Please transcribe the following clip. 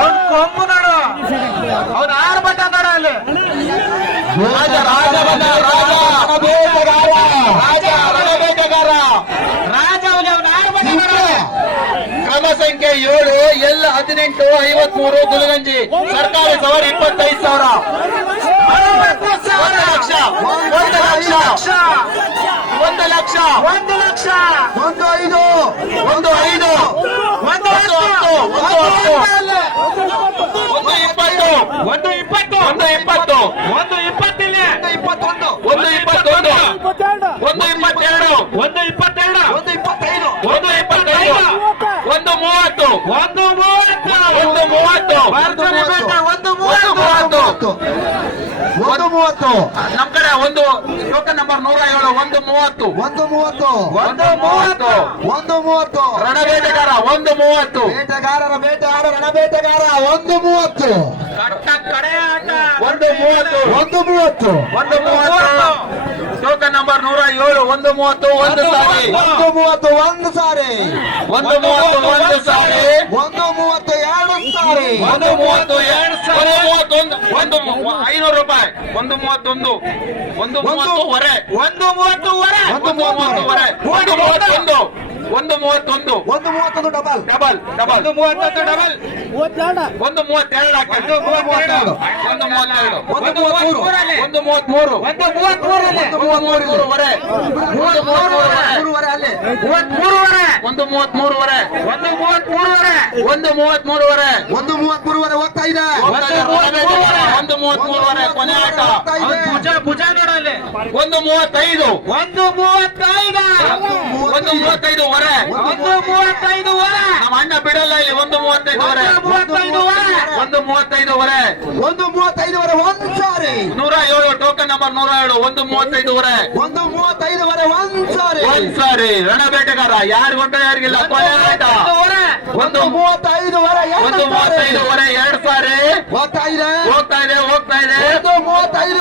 ಅವ್ನ ಕೊಂಬು ನೋಡು, ಅವ್ನ ಆರ್ಭಟ ನೋಡ ಅಲ್ಲಿ. ರಾಜ ರಾಜ ಬಂದ, ರಾಜ ರಣಬೇಟೆಗಾರ, ರಾಜ ಅವನ ಆರ್ಭಟ ನೋಡ. ಕ್ರಮ ಸಂಖ್ಯೆ 7 L 1853 ಗುಲಗಂಜಿ ಸರ್ಕಾರಿ ಸವಾರಿ 25,000. 1 ಲಕ್ಷ 1 ಲಕ್ಷ 1 ಲಕ್ಷ 1 ಲಕ್ಷ 1 5 1 5 1 10 1 20 1 20 1 20 1 20 ಇಲ್ಲಿ 21 1 21 1 22 1 22 1 25 1 25 1 30 1 30 ನಮ್ ಕಡೆ ಒಂದು ಟೋಕನ್ ನಂಬರ್ 107 1 30 ರಣಬೇಟೆಗಾರ 1 30 ಬೇಟೆಗಾರರ ಬೇಟೆಗಾರ ರಣಬೇಟೆಗಾರ 130 ಕಡೆ ಆಟ 1 30 130 ಟೋಕನ್ ನಂಬರ್ 107 1 30 1 ಸಾರಿ 130 1 ಸಾರಿ 1 30 1 ಸಾರಿ 130 2 ಸಾರಿ 1 30 2 ಸಾರಿ 1 500 ರೂಪಾಯಿ 1 31 1 30 ವರೆ 1 30 ವರೆ 1 30 ವರೆ 1 31 1 31 131 ಡಬಲ್ ಡಬಲ್ 1 31 ಡಬಲ್ 1 32 ಹಾಕಿ 1 32 1 33 1 33 ವರೆ 33 ವರೆ ಅಲ್ಲಿ 33 ವರೆ 1 33 ವರೆ 1 33 ವರೆ 1 33 ವರೆ 133 ವರೆ ಹೋಗ್ತಾ ಇದೆ 1 33 ವರೆ ಕೊನೆ ಆಟ ಭುಜ ನೋಡಲ್ಲಿ 1 35 1 35 1 35 ವರೆ 1 35 ವರೆ ನಮ್ಮ ಅಣ್ಣ ಬಿಡಲ್ಲ ಇಲ್ಲಿ 1 35 ವರೆ 1 35 ವರೆ 135 ವರೆ 1 ಸಾರಿ 107 ಟೋಕನ್ ನಂಬರ್ 107 1 35 ವರೆ 135 ವರೆ 1 ಸಾರಿ 1 ಸಾರಿ ರಣಬೇಟೆಗಾರ ಯಾರು ಗೊಂಡ ಯಾರಿಗಿಲ್ಲ ಕೊನೆ ಆಟ 135 ವರೆ 1 35 ವರೆ 2 ಸಾರಿ ಹೋಗ್ತಾ ಇದೆ ಹೋಗ್ತಾ ಇದೆ 135